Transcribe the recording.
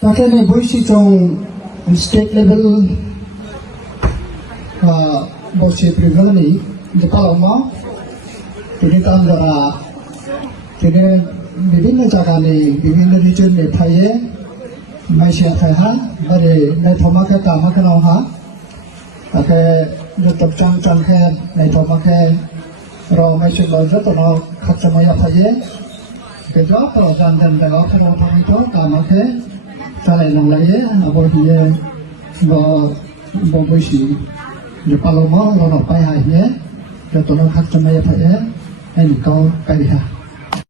Takene boisi chong state level boisi privani depaloma tini tam dara tini bibhinna jaga ni bibhinna region ne thaye maisha thaha bare nai thoma ka kama kana ha take jotok chang chang khe nai thoma khe ro maisha lo joto no khatsamaya thaye ke jo to jan jan da ko khara thang to kama khe Salai nang laye abo hiye bo boisi de paloma lo no pai ha hiye to no khat chamaya phaye ai ni ko kai ha